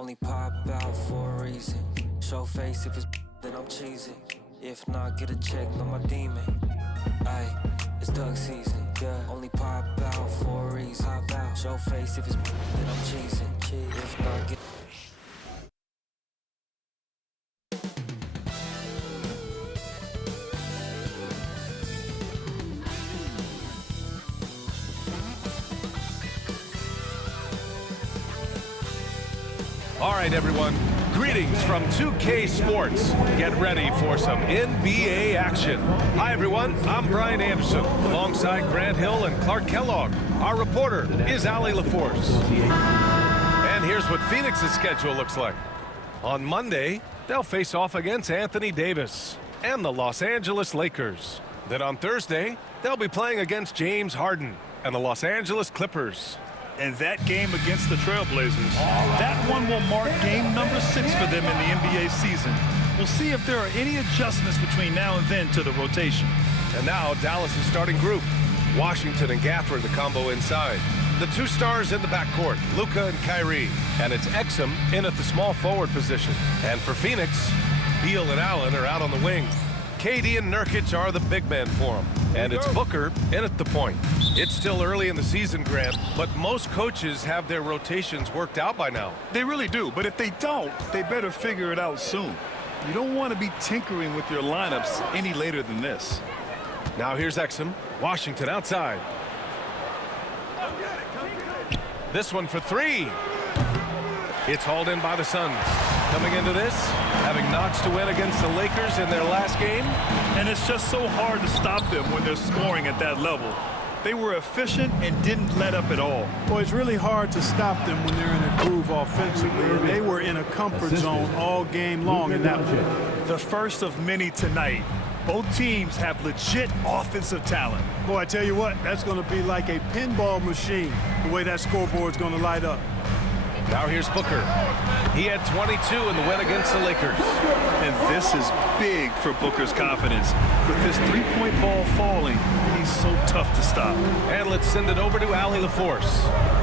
Only pop out for a reason. Show face if it's then I'm cheesing. If not, get a check on my demon. Aye, it's duck season. Yeah, only pop out for a reason. Pop out. Show face if it's then I'm cheesing. If not, get. All right, everyone. Greetings from 2K Sports. Get ready for some NBA action. Hi, everyone. I'm Brian Anderson, alongside Grant Hill and Clark Kellogg. Our reporter is Allie LaForce. And here's what Phoenix's schedule looks like. On Monday, they'll face off against Anthony Davis and the Los Angeles Lakers. Then on Thursday, they'll be playing against James Harden and the Los Angeles Clippers. And that game against the Trailblazers, that one will mark game number 6 for them in the NBA season. We'll see if there are any adjustments between now and then to the rotation. And now Dallas' starting group. Washington and Gafford, the combo inside. The two stars in the backcourt, Luka and Kyrie. And it's Exum in at the small forward position. And for Phoenix, Beal and Allen are out on the wing. KD and Nurkic are the big men for him. And it's Booker in at the point. It's still early in the season, Grant, but most coaches have their rotations worked out by now. They really do, but if they don't, they better figure it out soon. You don't want to be tinkering with your lineups any later than this. Now here's Exum. Washington outside. This one for three. It's hauled in by the Suns. Coming into this, having notched to win against the Lakers in their last game. And it's just so hard to stop them when they're scoring at that level. They were efficient and didn't let up at all. Well, it's really hard to stop them when they're in a groove offensively. And they were in a comfort zone all game long in that one. The first of many tonight. Both teams have legit offensive talent. Boy, I tell you what, that's going to be like a pinball machine, the way that scoreboard's going to light up. Now here's Booker. He had 22 in the win against the Lakers. And this is big for Booker's confidence. With his three-point ball falling, he's so tough to stop. And let's send it over to Allie LaForce.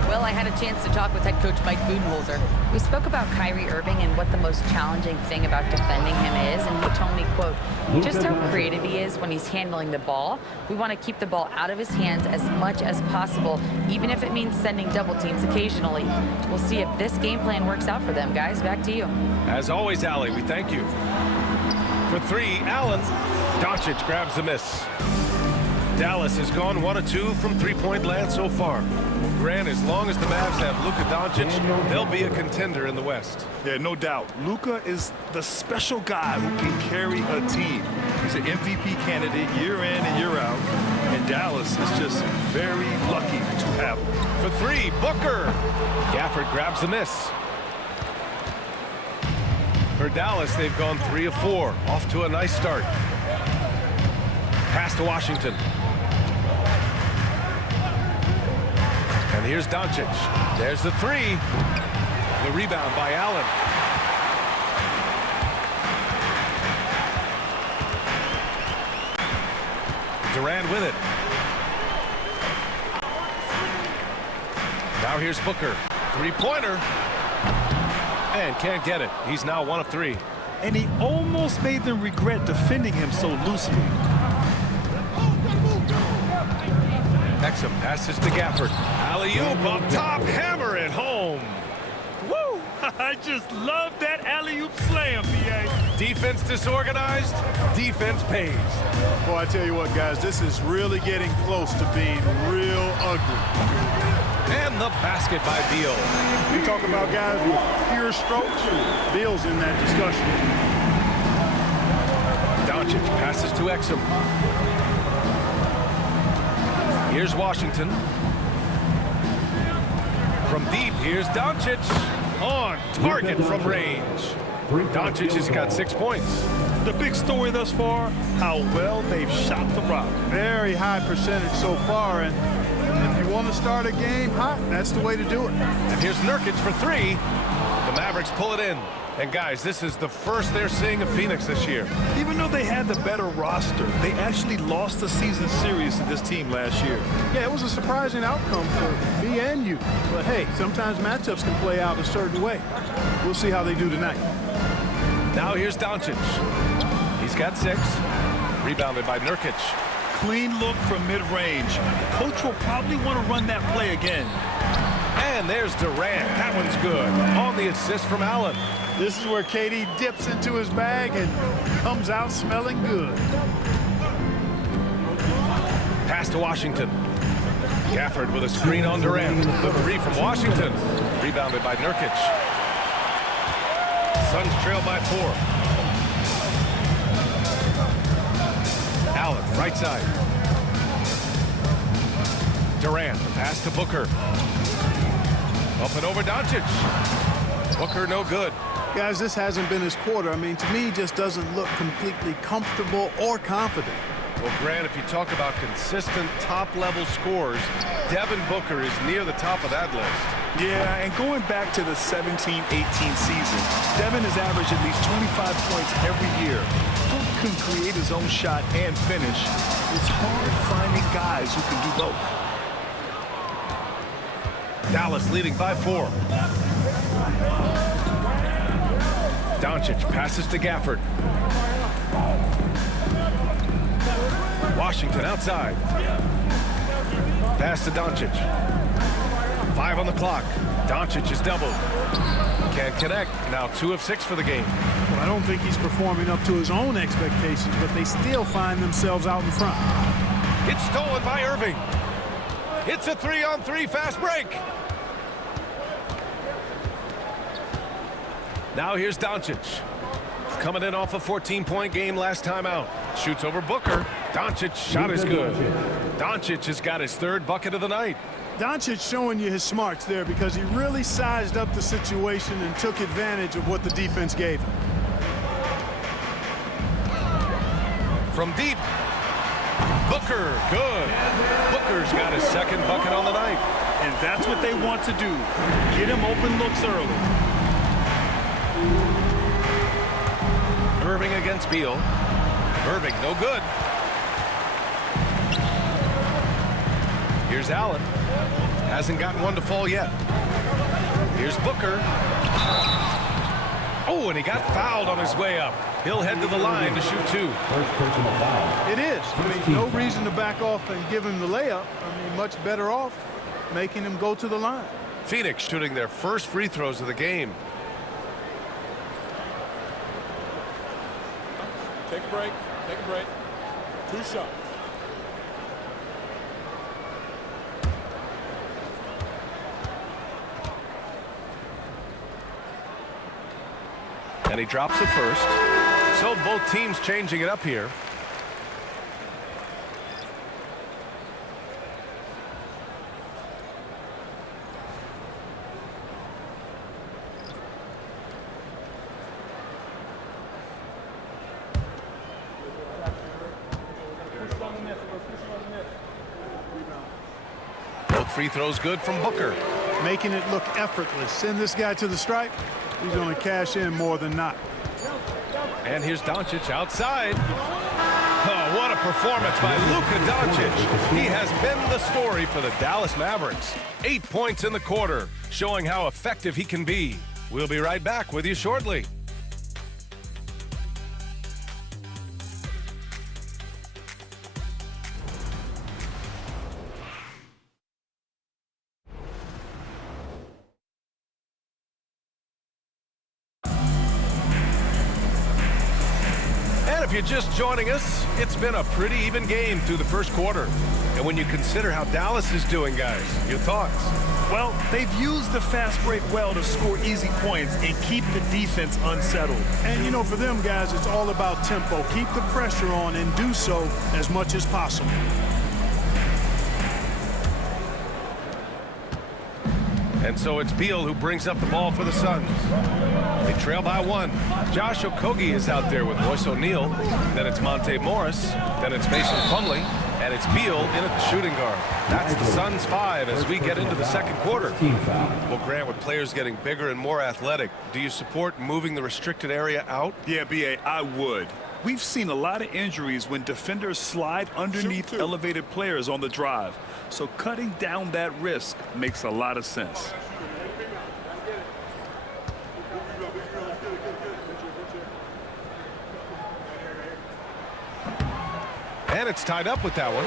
Well, I had a chance to talk with head coach Mike Budenholzer. We spoke about Kyrie Irving and what the most challenging thing about defending him is, and he told me, quote, just how creative he is when he's handling the ball. We want to keep the ball out of his hands as much as possible, even if it means sending double teams occasionally. We'll see if this game plan works out for them, guys. Back to you. As always, Allie, we thank you. For three, Allen. Doncic grabs the miss. Dallas has gone 1 of 2 from three-point land so far. Grant, as long as the Mavs have Luka Doncic, they'll be a contender in the West. Yeah, no doubt. Luka is the special guy who can carry a team. He's an MVP candidate year in and year out. And Dallas is just very lucky to have him. For three, Booker. Gafford grabs the miss. For Dallas, they've gone 3 of 4. Off to a nice start. Pass to Washington. And here's Doncic. There's the three. The rebound by Allen. Durant with it. Now here's Booker. Three-pointer. And can't get it. He's now 1 of 3. And he almost made them regret defending him so loosely. Exum passes to Gafford. Alley-oop up top, hammer it home. Woo! I just love that alley-oop slam, B.A. Defense disorganized, defense pays. Boy, I tell you what, guys, this is really getting close to being real ugly. And the basket by Beal. You talk about guys with pure strokes, Beal's in that discussion. Doncic passes to Exum. Here's Washington. From deep, here's Doncic. On target from range. Doncic has got 6 points. The big story thus far, how well they've shot the rock. Very high percentage so far, and if you want to start a game hot, that's the way to do it. And here's Nurkic for three. The Mavericks Mavericks pull it in. And guys, this is the first they're seeing of Phoenix this year. Even though they had the better roster, they actually lost the season series to this team last year. Yeah, it was a surprising outcome for me and you. But hey, sometimes matchups can play out a certain way. We'll see how they do tonight. Now here's Doncic. He's got 6. Rebounded by Nurkic. Clean look from mid-range. Coach will probably want to run that play again. And there's Durant. That one's good. On the assist from Allen. This is where KD dips into his bag and comes out smelling good. Pass to Washington. Gafford with a screen on Durant. The 3 from Washington. Rebounded by Nurkic. Suns trail by 4. Allen, right side. Durant, the pass to Booker. Up and over Doncic. Booker no good. Guys, this hasn't been his quarter. I mean, to me, he just doesn't look completely comfortable or confident. Well, Grant, if you talk about consistent top-level scores, Devin Booker is near the top of that list. Yeah, and going back to the 17-18 season, Devin has averaged at least 25 points every year. Book can create his own shot and finish. It's hard finding guys who can do both. Dallas leading by 4. Doncic passes to Gafford. Washington outside. Pass to Doncic. 5 on the clock. Doncic is doubled. Can't connect. Now 2 of 6 for the game. Well, I don't think he's performing up to his own expectations, but they still find themselves out in front. It's stolen by Irving. It's a 3-on-3 fast break. Now here's Doncic. Coming in off a 14-point game last time out. Shoots over Booker. Doncic's shot is good. Doncic has got his 3rd bucket of the night. Doncic showing you his smarts there because he really sized up the situation and took advantage of what the defense gave him. From deep. Booker, good. Booker's got his 2nd bucket on the night. And that's what they want to do. Get him open looks early. Irving against Beal. Irving, no good. Here's Allen. Hasn't gotten one to fall yet. Here's Booker. Oh, and he got fouled on his way up. He'll head to the line to shoot 2. It is. I mean, no reason to back off and give him the layup. I mean, much better off making him go to the line. Phoenix shooting their first free throws of the game. Take a break. Take a break. 2 shots. And he drops it first. So both teams changing it up here. Both free throws good from Booker. Making it look effortless. Send this guy to the stripe. He's going to cash in more than not. And here's Doncic outside. Oh, what a performance by Luka Doncic. He has been the story for the Dallas Mavericks. 8 points in the quarter, showing how effective he can be. We'll be right back with you shortly. If you're just joining us, it's been a pretty even game through the first quarter. And when you consider how Dallas is doing, guys, your thoughts? Well, they've used the fast break well to score easy points and keep the defense unsettled. And, you know, for them guys, it's all about tempo. Keep the pressure on and do so as much as possible. And so it's Beal who brings up the ball for the Suns. They trail by 1. Josh Okogie is out there with Royce O'Neal. Then it's Monte Morris. Then it's Mason Plumlee. And it's Beal in at the shooting guard. That's the Suns 5 as we get into the second quarter. Well, Grant, with players getting bigger and more athletic, do you support moving the restricted area out? Yeah, B.A., I would. We've seen a lot of injuries when defenders slide underneath elevated players on the drive. So cutting down that risk makes a lot of sense. And it's tied up with that one.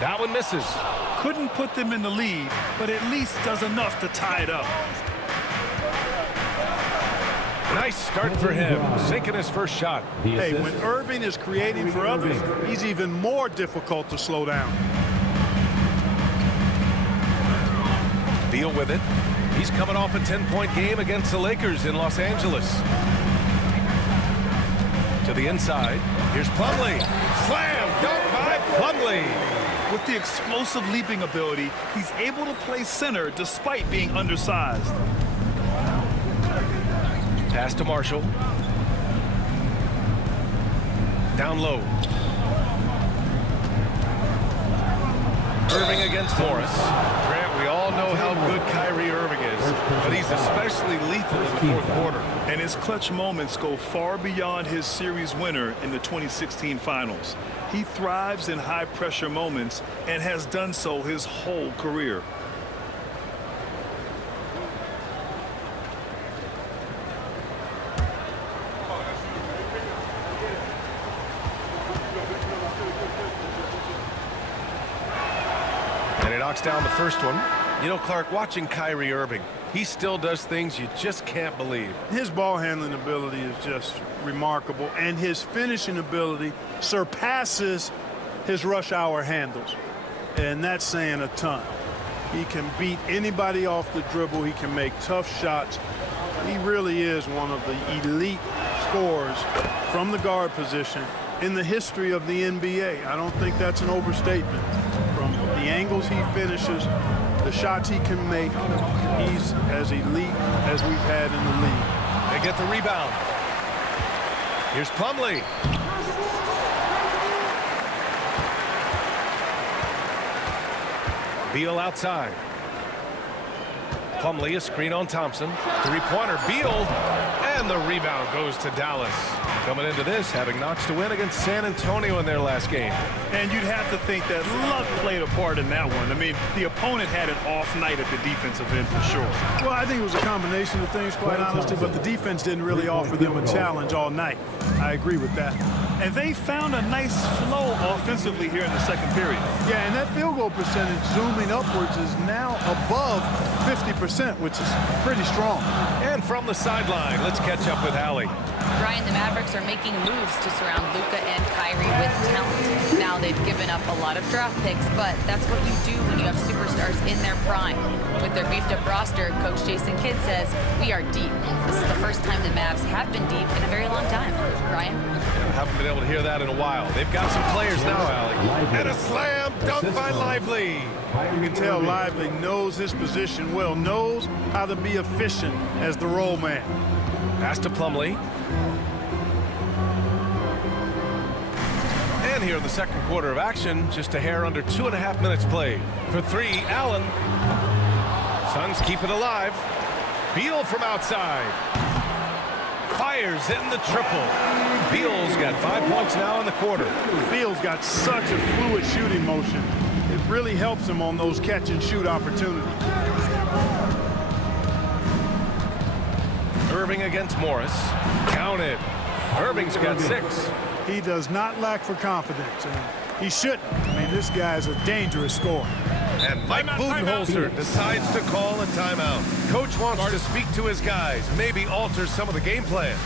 That one misses. Couldn't put them in the lead, but at least does enough to tie it up. Nice start for him, sinking his first shot. Hey, when Irving is creating for others, he's even more difficult to slow down. Beal with it. He's coming off a 10-point game against the Lakers in Los Angeles. To the inside. Here's Plumlee. Slam dunk by Plumlee. With the explosive leaping ability, he's able to play center despite being undersized. Pass to Marshall. Down low. Irving against Morris. Grant, we all know how good Kyrie Irving is, but he's especially lethal in the fourth quarter. And his clutch moments go far beyond his series winner in the 2016 finals. He thrives in high-pressure moments and has done so his whole career. And he knocks down the first one. You know, Clark, watching Kyrie Irving, he still does things you just can't believe. His ball handling ability is just remarkable, and his finishing ability surpasses his rush hour handles, and that's saying a ton. He can beat anybody off the dribble. He can make tough shots. He really is one of the elite scorers from the guard position in the history of the NBA. I don't think that's an overstatement. From the angles he finishes, the shots he can make, he's as elite as we've had in the league. They get the rebound. Here's Plumlee. Beal outside. Plumlee, a screen on Thompson. Three-pointer, Beal, and the rebound goes to Dallas. Coming into this, having notched to win against San Antonio in their last game. And you'd have to think that luck played a part in that one. I mean, the opponent had an off night at the defensive end for sure. Well, I think it was a combination of things, quite honestly, but the defense didn't really offer them a challenge all night. I agree with that. And they found a nice flow offensively here in the second period. Yeah, and that field goal percentage zooming upwards is now above 50%, which is pretty strong. And from the sideline, let's catch up with Allie. Brian, the Mavericks are making moves to surround Luka and Kyrie with talent. Now they've given up a lot of draft picks, but that's what you do when you have superstars in their prime. With their beefed-up roster, Coach Jason Kidd says, we are deep. This is the first time the Mavs have been deep in a very long time. Brian? I haven't been able to hear that in a while. They've got some players now, Allie. And a slam dunk by Lively. You can tell Lively knows his position well, knows how to be efficient as the roll man. Pass to Plumlee. And here in the second quarter of action, just a hair under 2.5 minutes played. For three, Allen. Suns keep it alive. Beal from outside. Fires in the triple. Beal's got 5 points now in the quarter. Beal's got such a fluid shooting motion. It really helps him on those catch-and-shoot opportunities. Irving against Morris. Count it. Irving's got 6. He does not lack for confidence, and he shouldn't. I mean, this guy's a dangerous scorer. And Mike Budenholzer decides to call a timeout. Coach wants to speak to his guys, maybe alter some of the game plan.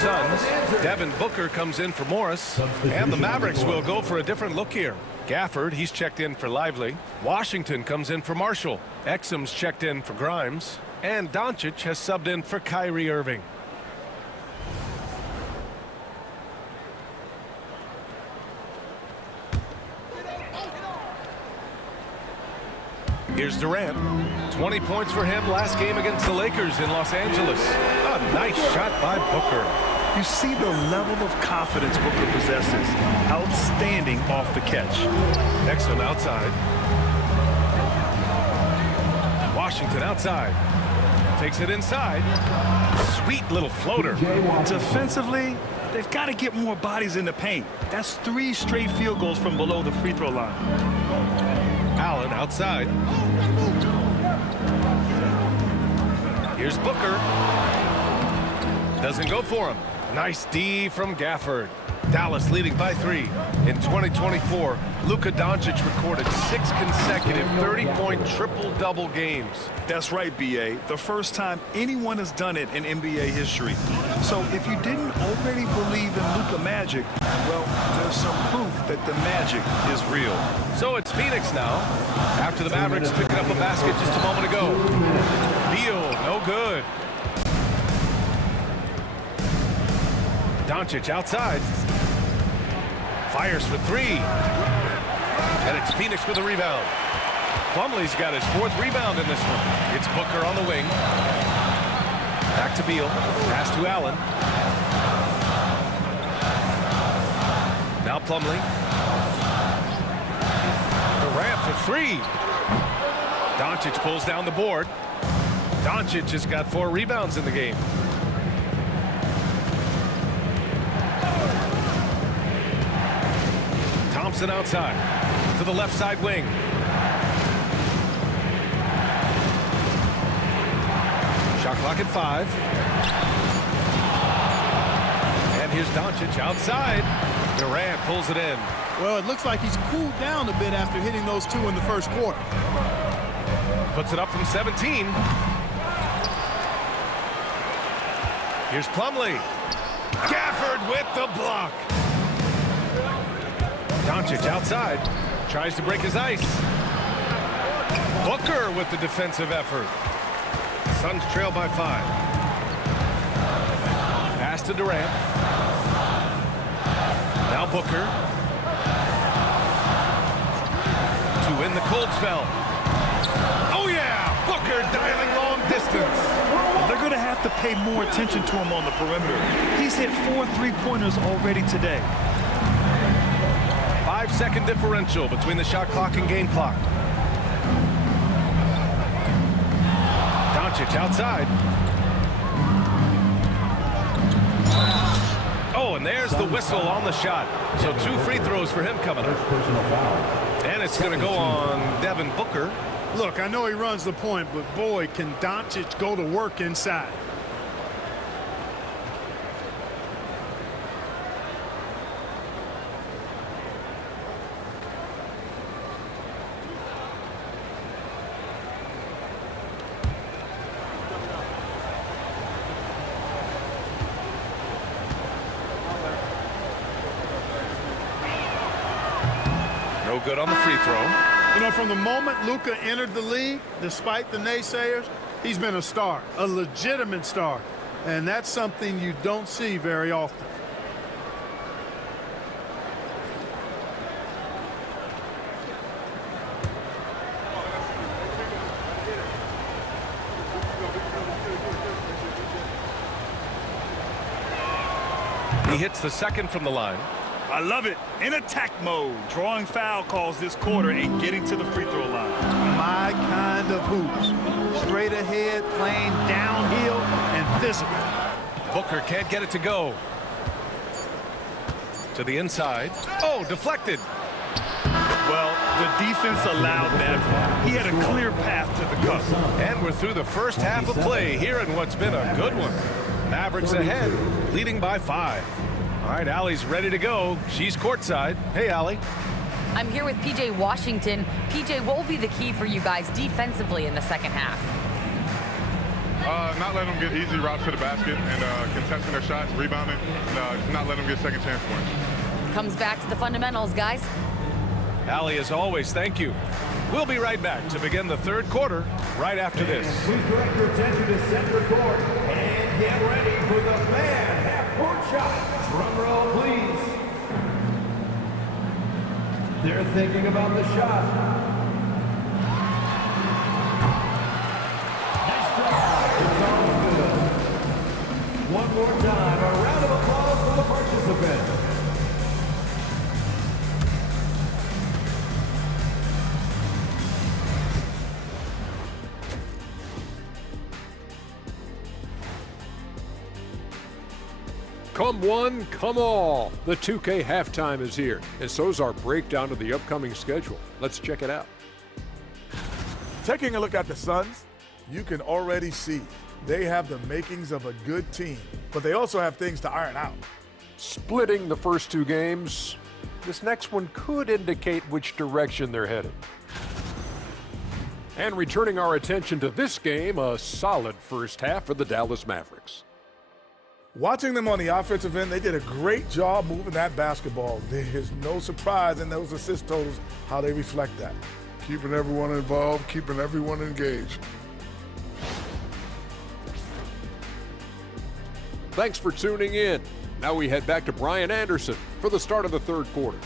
Suns. Devin Booker comes in for Morris. And the Mavericks will go for a different look here. Gafford, he's checked in for Lively. Washington comes in for Marshall. Exum's checked in for Grimes. And Doncic has subbed in for Kyrie Irving. Here's Durant. 20 points for him last game against the Lakers in Los Angeles. A nice shot by Booker. You see the level of confidence Booker possesses. Outstanding off the catch. Exum outside. Washington outside. Takes it inside. Sweet little floater. Defensively, they've got to get more bodies in the paint. That's 3 straight field goals from below the free throw line. Allen outside. Here's Booker. Doesn't go for him. Nice D from Gafford. Dallas leading by 3. In 2024, Luka Doncic recorded 6 consecutive 30-point triple-double games. That's right, B.A. The first time anyone has done it in NBA history. So if you didn't already believe in Luka magic, well, there's some proof that the magic is real. So it's Phoenix now, after the Mavericks picking up a basket just a moment ago. Beal, no good. Doncic outside. Fires for 3. And it's Phoenix with a rebound. Plumlee's got his 4th rebound in this one. It's Booker on the wing. Back to Beal. Pass to Allen. Now Plumlee. Durant for 3. Doncic pulls down the board. Doncic has got 4 rebounds in the game. Thompson outside to the left side wing. Shot clock at 5. And here's Doncic outside. Durant pulls it in. Well, it looks like he's cooled down a bit after hitting those 2 in the first quarter. Puts it up from 17. Here's Plumlee. Gafford with the block. Doncic outside. Tries to break his ice. Booker with the defensive effort. Suns trail by 5. Pass to Durant. Now Booker. To win the cold spell. Oh yeah! Booker dialing long distance. They're going to have to pay more attention to him on the perimeter. He's hit 4 3-pointers already today. 5-second differential between the shot clock and game clock. Doncic outside. Oh, and there's the whistle on the shot. So 2 free throws for him coming up. And it's going to go on Devin Booker. Look, I know he runs the point, but boy, can Doncic go to work inside. No good on the free throw. You know, from the moment Luka entered the league, despite the naysayers, he's been a star, a legitimate star. And that's something you don't see very often. He hits the second from the line. I love it. In attack mode, drawing foul calls this quarter and getting to the free throw line. My kind of hoops. Straight ahead, playing downhill, and physical. Booker can't get it to go. To the inside. Oh, deflected. Well, the defense allowed that. He had a clear path to the cup. And we're through the first half of play here in what's been a good one. Mavericks ahead, leading by 5. All right, Allie's ready to go. She's courtside. Hey, Allie. I'm here with PJ Washington. PJ, what will be the key for you guys defensively in the second half? Not letting them get easy routes to the basket and contesting their shots, rebounding, and not letting them get second chance points. Comes back to the fundamentals, guys. Allie, as always, thank you. We'll be right back to begin the third quarter right after this. Please direct your attention to center court and get ready for the fan half-court shot. Drum roll, please. They're thinking about the shot. Nice try. It's all good. One more time, a round of applause for the participant. Come one, come all. The 2K halftime is here, and so's our breakdown of the upcoming schedule. Let's check it out. Taking a look at the Suns, you can already see they have the makings of a good team, but they also have things to iron out. Splitting the first two games, this next one could indicate which direction they're headed. And returning our attention to this game, a solid first half for the Dallas Mavericks. Watching them on the offensive end, they did a great job moving that basketball. There's no surprise in those assist totals how they reflect that. Keeping everyone involved, keeping everyone engaged. Thanks for tuning in. Now we head back to Brian Anderson for the start of the third quarter.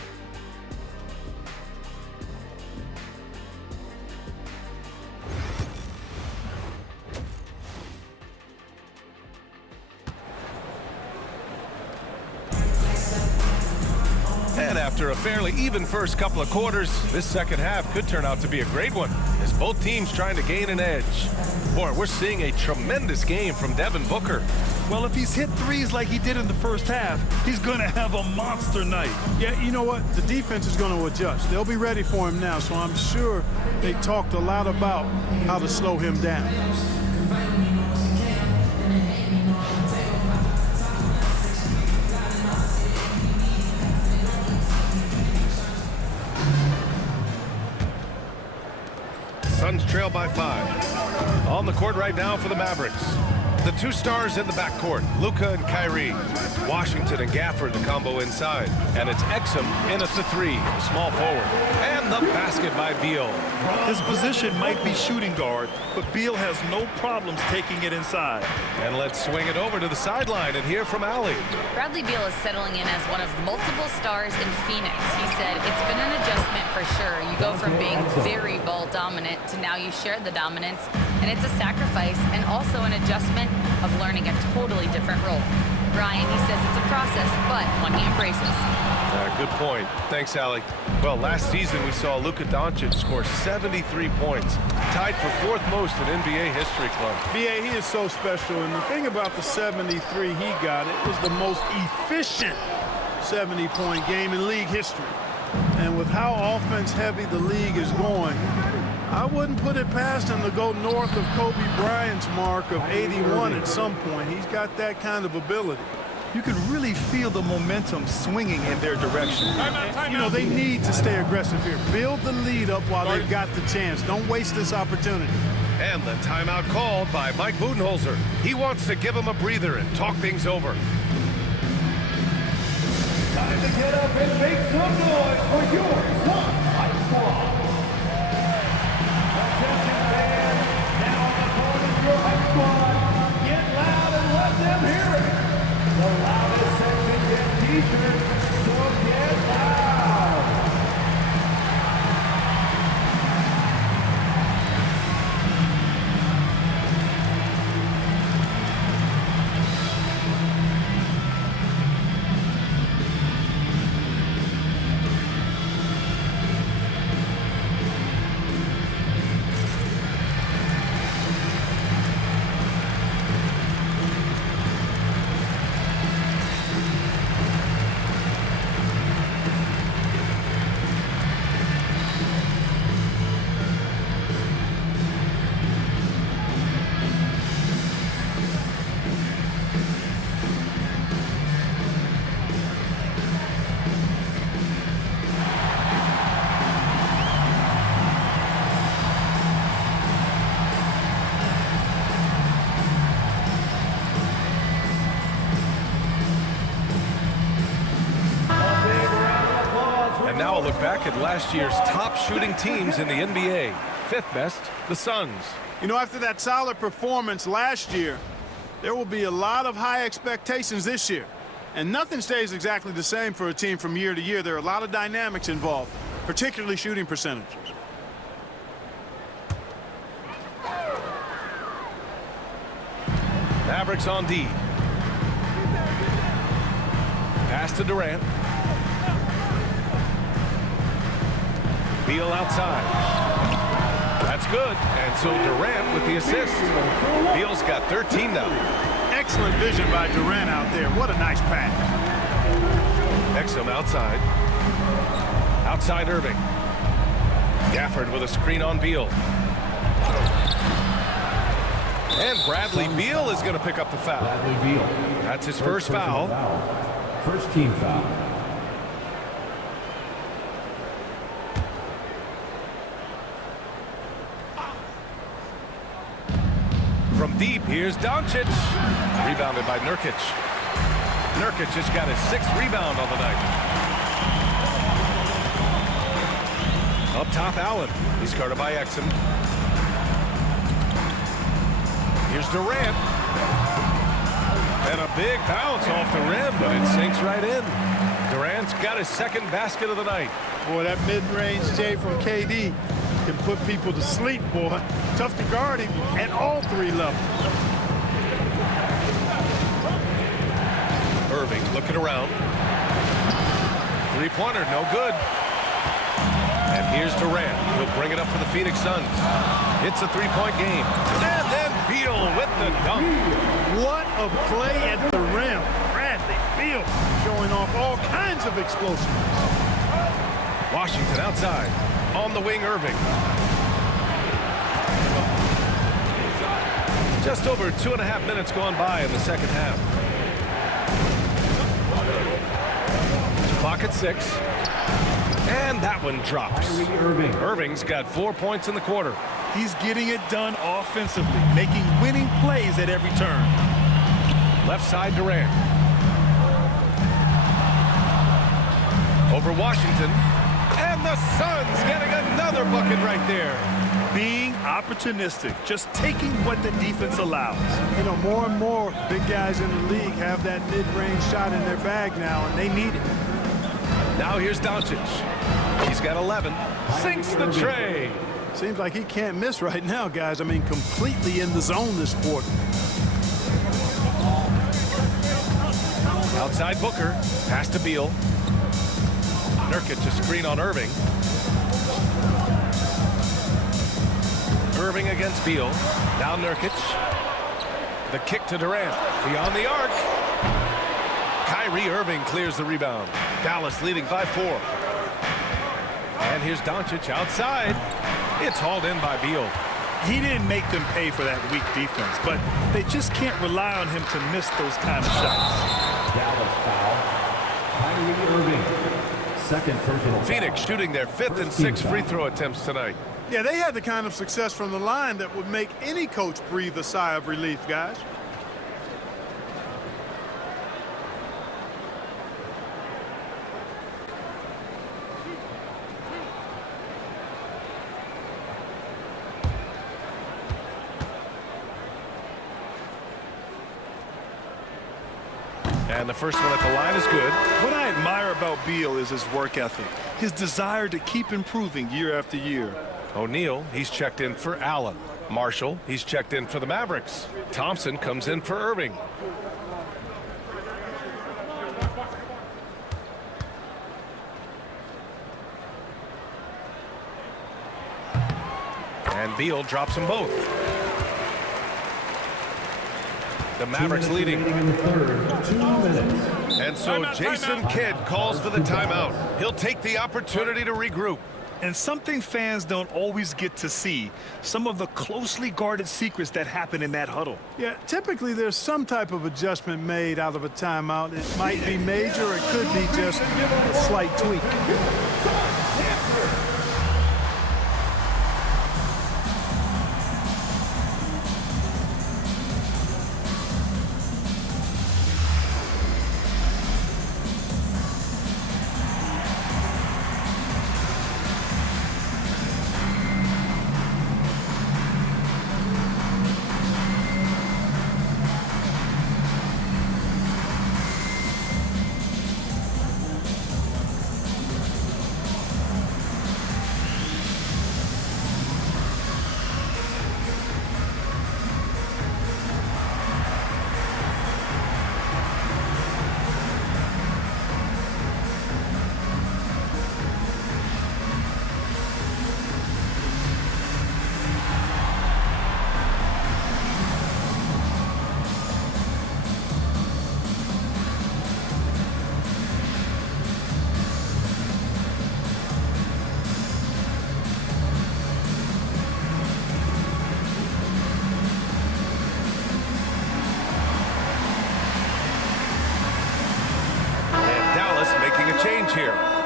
And after a fairly even first couple of quarters, this second half could turn out to be a great one, as both teams trying to gain an edge. Boy, we're seeing a tremendous game from Devin Booker. Well, if he's hit threes like he did in the first half, he's going to have a monster night. Yeah, you know what? The defense is going to adjust. They'll be ready for him now, so I'm sure they talked a lot about how to slow him down. Suns trail by 5. On the court right now for the Mavericks. The two stars in the backcourt, Luka and Kyrie. Washington and Gafford, the combo inside. And it's Exum in at the 3, the small forward. And the basket by Beal. His position might be shooting guard, but Beal has no problems taking it inside. And let's swing it over to the sideline and hear from Allie. Bradley Beal is settling in as one of multiple stars in Phoenix. He said, it's been an adjustment for sure. You go from being very ball dominant to now you share the dominance. And it's a sacrifice and also an adjustment of learning a totally different role. Brian, he says it's a process, but one he embraces. Good point. Thanks, Allie. Well, last season we saw Luka Doncic score 73 points, tied for 4th most in NBA history, Club. BA, he is so special, and the thing about the 73 he got, it was the most efficient 70-point game in league history. And with how offense-heavy the league is going, I wouldn't put it past him to go north of Kobe Bryant's mark of 81 at some point. He's got that kind of ability. You can really feel the momentum swinging in their direction. You know, they need to stay aggressive here. Build the lead up while they've got the chance. Don't waste this opportunity. And the timeout called by Mike Budenholzer. He wants to give him a breather and talk things over. Time to get up and make some noise for your Sun Fight Squad. Attention fans, now on the phone is your Hype Squad. Get loud and let them hear it. The loudest section gets t-shirts, so get loud. look back at last year's top shooting teams in the NBA. Fifth best, the Suns. You know, after that solid performance last year, there will be a lot of high expectations this year. And nothing stays exactly the same for a team from year to year. There are a lot of dynamics involved, particularly shooting percentages. Mavericks on D. Pass to Durant. Beal outside. That's good. And so Durant with the assist. Beal's got 13 now. Excellent vision by Durant out there. What a nice pass. Exum outside. Outside Irving. Gafford with a screen on Beal. And Bradley Beal is going to pick up the foul. Bradley Beal. That's his first foul. First team foul. From deep, here's Doncic. Rebounded by Nurkic. Nurkic just got his 6th rebound on the night. Up top, Allen. He's guarded by Exum. Here's Durant. And a big bounce off the rim, but it sinks right in. Durant's got his 2nd basket of the night. Boy, that mid-range J from KD can put people to sleep, boy. Tough to guard him at all 3 levels. Irving looking around. 3-pointer, no good. And here's Durant. He'll bring it up for the Phoenix Suns. It's a 3-point game. And then Beal with the dunk. What a play at the rim. Bradley Beal showing off all kinds of explosiveness. Washington outside. On the wing, Irving. Just over 2.5 minutes gone by in the second half. Clock at 6. And that one drops. Irving's got 4 points in the quarter. He's getting it done offensively, making winning plays at every turn. Left side, Durant. Over Washington. And the Suns getting another bucket right there. Being opportunistic, just taking what the defense allows. You know, more and more big guys in the league have that mid-range shot in their bag now, and they need it. Now here's Doncic. He's got 11. Sinks the tray. Seems like he can't miss right now, guys. I mean, completely in the zone this quarter. Outside Booker. Pass to Beal. Nurkic a screen on Irving. Irving against Beal. Now Nurkic. The kick to Durant. Beyond the arc. Kyrie Irving clears the rebound. Dallas leading by 4. And here's Doncic outside. It's hauled in by Beal. He didn't make them pay for that weak defense, but they just can't rely on him to miss those kind of shots. Dallas foul. Kyrie Irving. 2nd personal foul. Phoenix shooting their 5th and 6th free throw attempts tonight. Yeah, they had the kind of success from the line that would make any coach breathe a sigh of relief, guys. And the first one at the line is good. What I admire about Beal is his work ethic, his desire to keep improving year after year. O'Neal, he's checked in for Allen. Marshall, he's checked in for the Mavericks. Thompson comes in for Irving. And Beal drops them both. The Mavericks leading. In the third. 2 minutes. And so Jason Kidd calls for the timeout. He'll take the opportunity to regroup. And something fans don't always get to see, some of the closely guarded secrets that happen in that huddle. Yeah, typically there's some type of adjustment made out of a timeout. It might be major, or it could be just a slight tweak.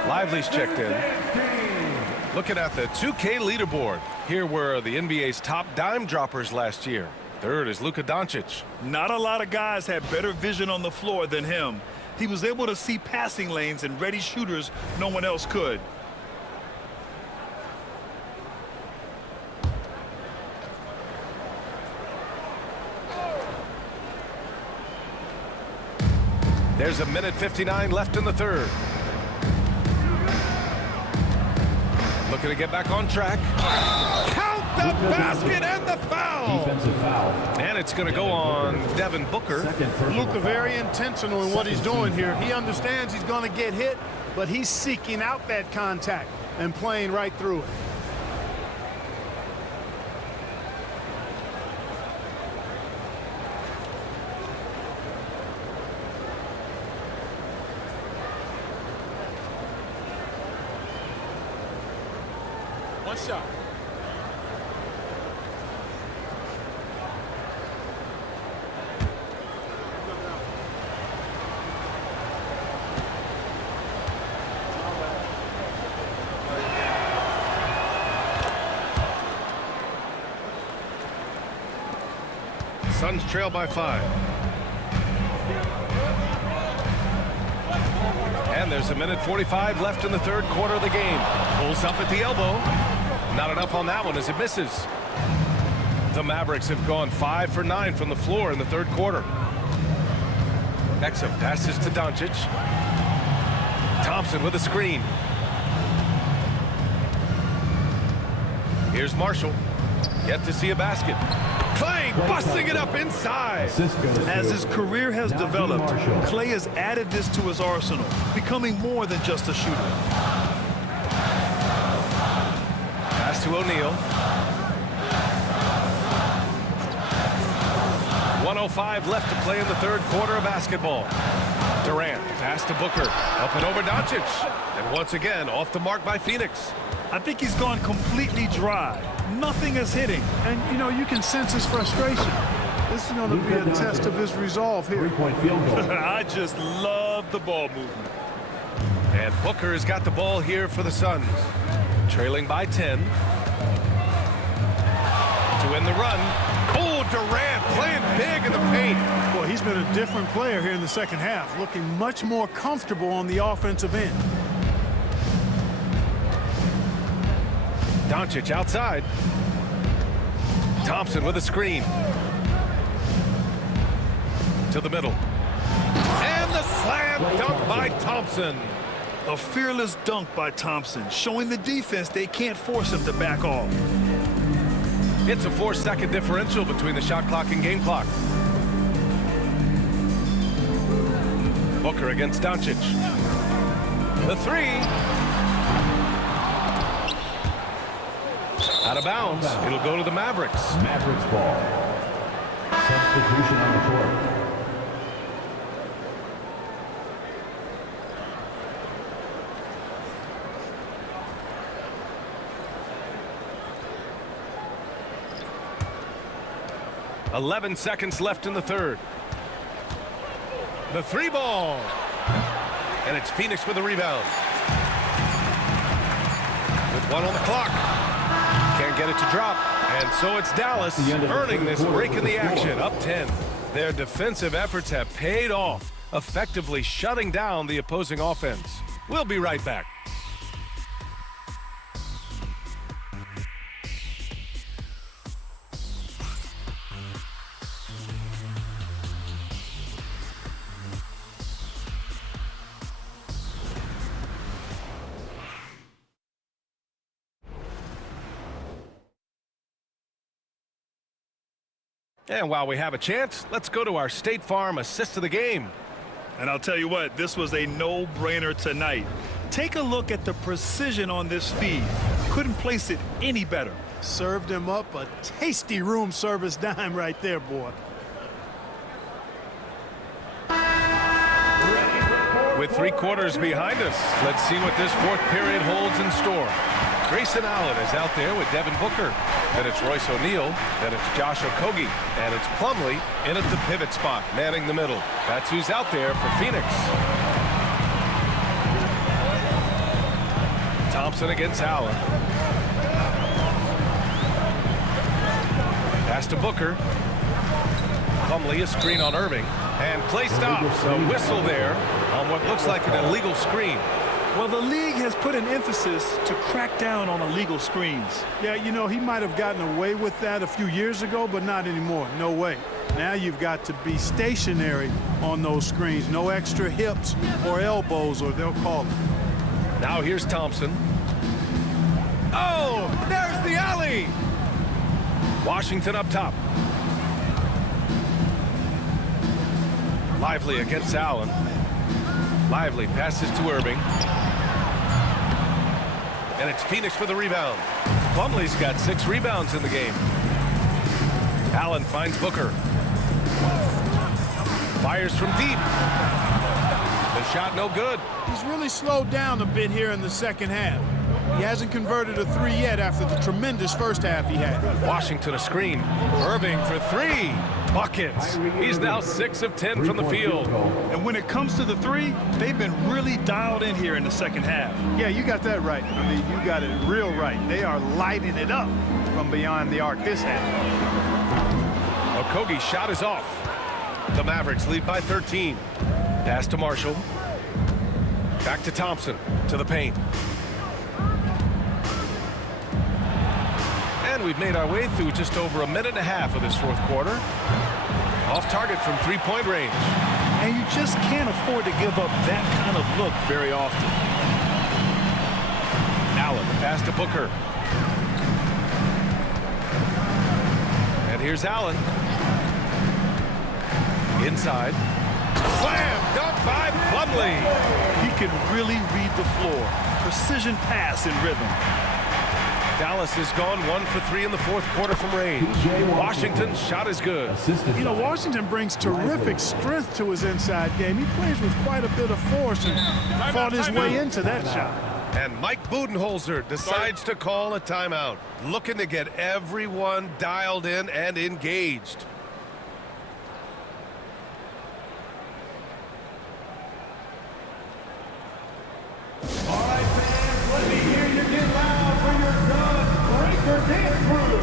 Lively's checked in. Looking at the 2K leaderboard. Here were the NBA's top dime droppers last year. Third is Luka Doncic. Not a lot of guys had better vision on the floor than him. He was able to see passing lanes and ready shooters no one else could. There's a minute 59 left in the third. Looking to get back on track. Count the basket and the foul. Defensive foul. And it's going to go on Devin Booker. Luka very intentional in what he's doing here. He understands he's going to get hit, but he's seeking out that contact and playing right through it. One shot. Suns trail by 5. And there's a minute 45 left in the third quarter of the game. Pulls up at the elbow. Not enough on that one as it misses. The Mavericks have gone 5 for 9 from the floor in the third quarter. Exum passes to Doncic. Thompson with a screen. Here's Marshall. Yet to see a basket. Clay busting it up inside. As his career has developed, Clay has added this to his arsenal, becoming more than just a shooter. Pass to O'Neal. 1:05 left to play in the third quarter of basketball. Durant pass to Booker. Up and over Doncic. And once again off the mark by Phoenix. I think he's gone completely dry. Nothing is hitting. And, you know, you can sense his frustration. This is going to be a test of his resolve here. Three-point field goal. I just love the ball movement. And Booker has got the ball here for the Suns. Trailing by 10. To win the run. Oh, Durant playing big in the paint. Well, he's been a different player here in the second half, looking much more comfortable on the offensive end. Doncic outside. Thompson with a screen. To the middle. And the slam dunk by Thompson. A fearless dunk by Thompson, showing the defense they can't force him to back off. It's a 4-second differential between the shot clock and game clock. Booker against Doncic. The three. Out of bounds. It'll go to the Mavericks. Mavericks ball. Substitution on the court. .11 seconds left in the third. The three ball. And it's Phoenix with a rebound. With 1 on the clock. Can't get it to drop. And so it's Dallas earning this break in the action. Up 10. Their defensive efforts have paid off, effectively shutting down the opposing offense. We'll be right back. And while we have a chance, let's go to our State Farm assist of the game. And I'll tell you what, this was a no-brainer tonight. Take a look at the precision on this feed. Couldn't place it any better. Served him up a tasty room service dime right there, boy. With 3 quarters behind us, let's see what this fourth period holds in store. Grayson Allen is out there with Devin Booker. Then it's Royce O'Neal. Then it's Josh Okogie. And it's Plumlee in at the pivot spot, manning the middle. That's who's out there for Phoenix. Thompson against Allen. Pass to Booker. Plumlee, a screen on Irving. And play stops. A whistle there on what looks like an illegal screen. Well, the league has put an emphasis to crack down on illegal screens. Yeah, you know, he might have gotten away with that a few years ago, but not anymore. No way. Now you've got to be stationary on those screens. No extra hips or elbows, or they'll call it. Now here's Thompson. Oh, there's the alley. Washington up top. Lively against Allen. Lively passes to Irving. And it's Phoenix for the rebound. Plumlee's got 6 rebounds in the game. Allen finds Booker. Fires from deep. The shot no good. He's really slowed down a bit here in the second half. He hasn't converted a 3 yet after the tremendous first half he had. Washington a screen. Irving for 3. Buckets. He's now 6 of 10 from the field. And when it comes to the 3, they've been really dialed in here in the second half. Yeah, you got that right. I mean, you got it real right. They are lighting it up from beyond the arc this half. Okogie's shot is off. The Mavericks lead by 13. Pass to Marshall. Back to Thompson. To the paint. And we've made our way through just over a minute and a half of this fourth quarter. Off target from 3-point range. And you just can't afford to give up that kind of look very often. Allen, pass to Booker. And here's Allen. Inside. Slam dunk by Plumlee. He can really read the floor. Precision pass in rhythm. Dallas has gone 1 for 3 in the fourth quarter from range. Washington's shot is good. You know, Washington brings terrific strength to his inside game. He plays with quite a bit of force and fought his way into that shot. And Mike Budenholzer decides to call a timeout, looking to get everyone dialed in and engaged. All right, fans, let me hear you get loud for your son, Breaker Dance Crew.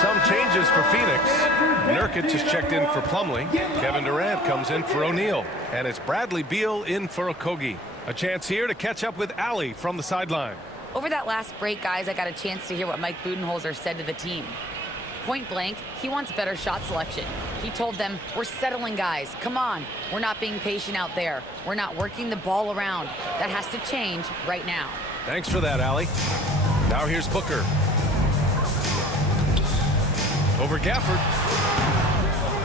Some changes for Phoenix. Nurkic has checked in for Plumlee. Kevin Durant comes in for O'Neal. And it's Bradley Beal in for Okogie. A chance here to catch up with Allie from the sideline. Over that last break, guys, I got a chance to hear what Mike Budenholzer said to the team. Point blank, he wants better shot selection. He told them, we're settling, guys. Come on. We're not being patient out there. We're not working the ball around. That has to change right now. Thanks for that, Allie. Now here's Booker. Over Gafford.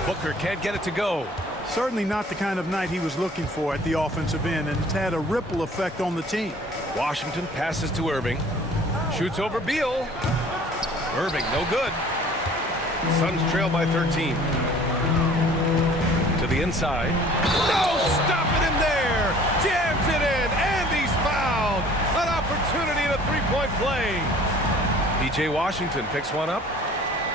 Booker can't get it to go. Certainly not the kind of night he was looking for at the offensive end, and it's had a ripple effect on the team. Washington passes to Irving. Shoots over Beal. Irving, no good. Suns trail by 13. To the inside. No stopping him there. Jams it in, and he's fouled. An opportunity in a three-point play. P.J. Washington picks one up.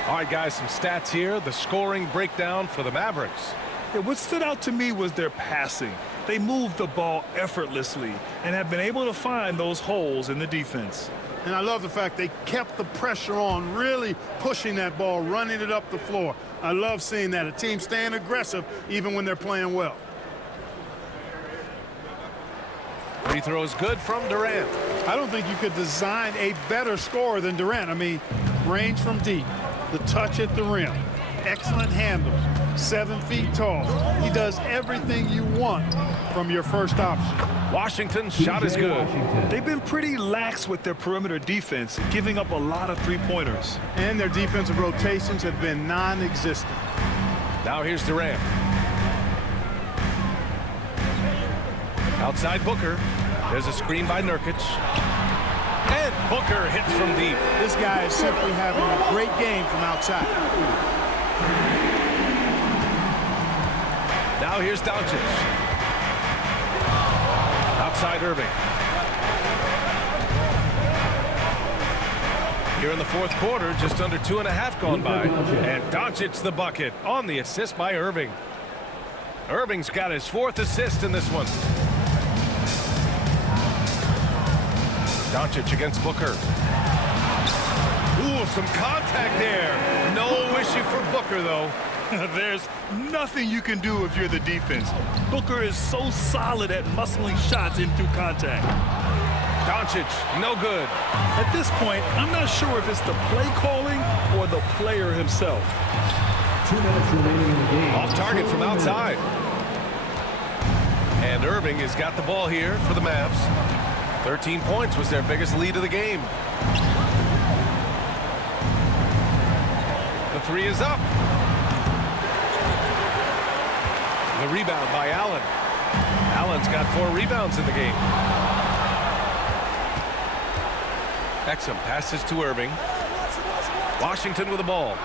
All right, guys, some stats here. The scoring breakdown for the Mavericks. Yeah, what stood out to me was their passing. They moved the ball effortlessly and have been able to find those holes in the defense. And I love the fact they kept the pressure on, really pushing that ball, running it up the floor. I love seeing that, a team staying aggressive even when they're playing well. Free throw is good from Durant. I don't think you could design a better scorer than Durant. I mean, range from deep, the touch at the rim, excellent handles, 7 feet tall. He does everything you want from your first option. Washington's shot is good. They've been pretty lax with their perimeter defense, giving up a lot of three-pointers. And their defensive rotations have been non-existent. Now here's Durant. Outside Booker. There's a screen by Nurkic. And Booker hits from deep. This guy is simply having a great game from outside. Now here's Doncic. Outside Irving. Here in the fourth quarter, just under 2.5 gone by. And Doncic the bucket on the assist by Irving. Irving's got his 4th assist in this one. Doncic against Booker. Ooh, some contact there. No issue for Booker, though. There's nothing you can do if you're the defense. Booker is so solid at muscling shots in through contact. Doncic, no good. At this point, I'm not sure if it's the play calling or the player himself. 2 minutes remaining in the game. Off target from outside. And Irving has got the ball here for the Mavs. 13 points was their biggest lead of the game. The 3 is up. The rebound by Allen. Allen's got 4 rebounds in the game. Exum passes to Irving. Washington with the ball.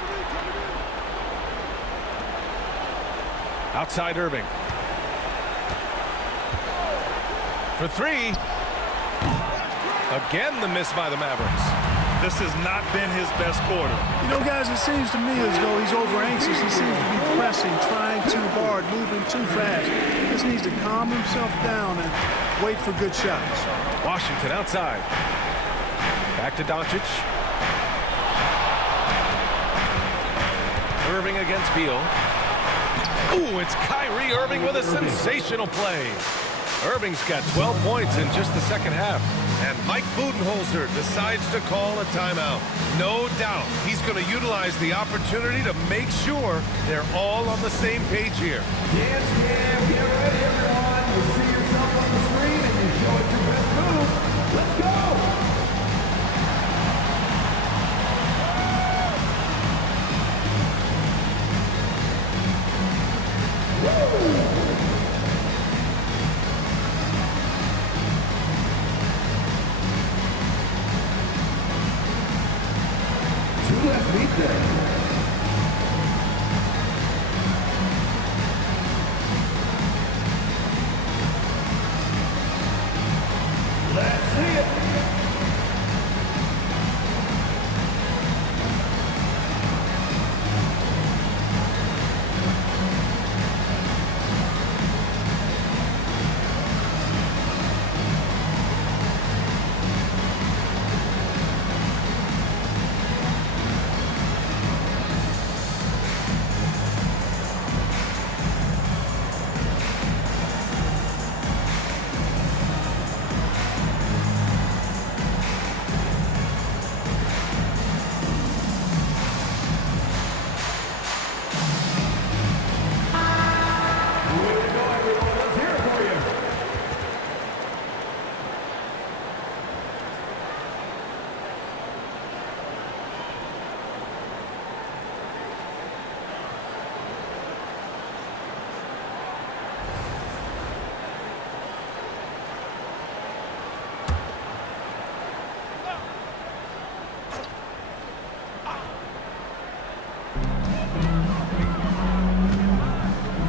Outside Irving. For 3. Again, the miss by the Mavericks. This has not been his best quarter. You know, guys, it seems to me as though he's over anxious. He seems to be pressing, trying too hard, moving too fast. He just needs to calm himself down and wait for good shots. Washington outside. Back to Doncic. Irving against Beal. Ooh, it's Kyrie Irving with a sensational play. Irving's got 12 points in just the second half. And Mike Budenholzer decides to call a timeout. No doubt he's going to utilize the opportunity to make sure they're all on the same page here. Dance cam, get ready, everyone. You see yourself on the screen and you show it your best move. Let's go! Let's see it.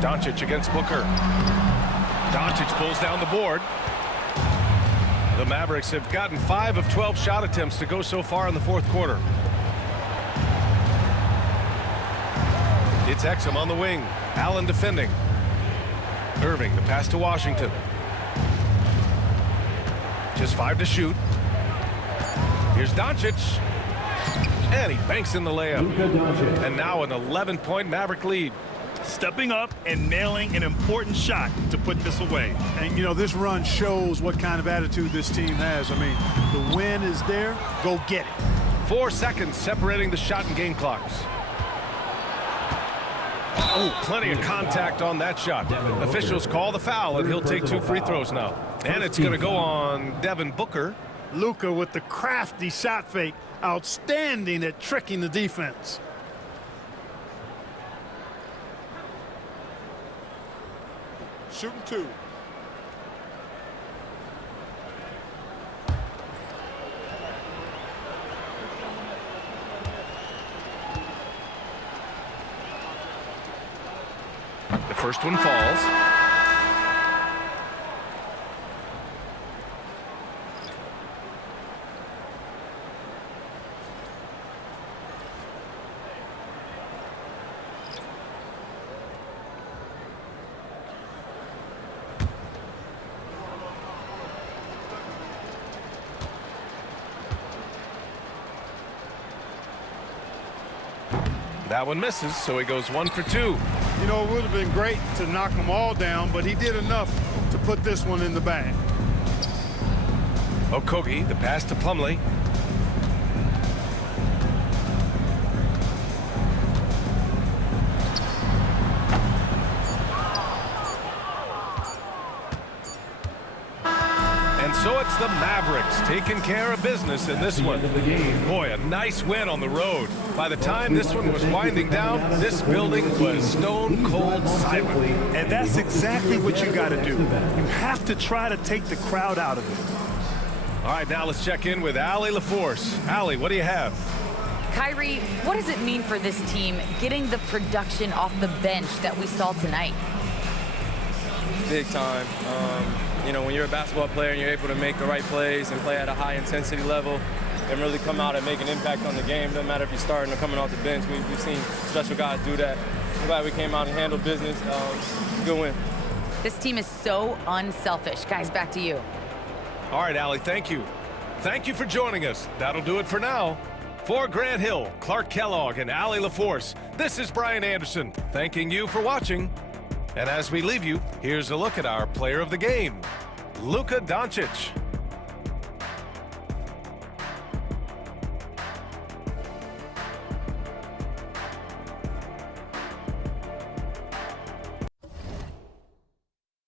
Doncic against Booker. Doncic pulls down the board. The Mavericks have gotten 5 of 12 shot attempts to go so far in the fourth quarter. It's Exum on the wing. Allen defending. Irving, the pass to Washington. Just 5 to shoot. Here's Doncic. And he banks in the layup. And now an 11-point Maverick lead. Stepping up and nailing an important shot to put this away. And, you know, this run shows what kind of attitude this team has. I mean, the win is there. Go get it. 4 seconds separating the shot and game clocks. Oh, plenty of contact on that shot. Officials call the foul, and he'll take 2 free throws now. And it's going to go on Devin Booker. Luka with the crafty shot fake. Outstanding at tricking the defense. Shooting 2. The first one falls. That one misses, so he goes 1 for 2. You know, it would have been great to knock them all down, but he did enough to put this one in the bag. Okogie, the pass to Plumlee. And so it's the Mavericks taking care of business in this one. Boy, a nice win on the road. By the time this one was winding down, this building was stone cold silent. And that's exactly what you got to do. You have to try to take the crowd out of it. All right, now let's check in with Allie LaForce. Allie, what do you have? Kyrie, what does it mean for this team getting the production off the bench that we saw tonight? Big time. You know, when you're a basketball player and you're able to make the right plays and play at a high intensity level and really come out and make an impact on the game, doesn't matter if you're starting or coming off the bench. We've seen special guys do that. I'm glad we came out and handled business. Good win. This team is so unselfish. Guys, back to you. All right, Allie, thank you. Thank you for joining us. That'll do it for now. For Grant Hill, Clark Kellogg, and Allie LaForce, this is Brian Anderson, thanking you for watching. And as we leave you, here's a look at our player of the game, Luka Doncic.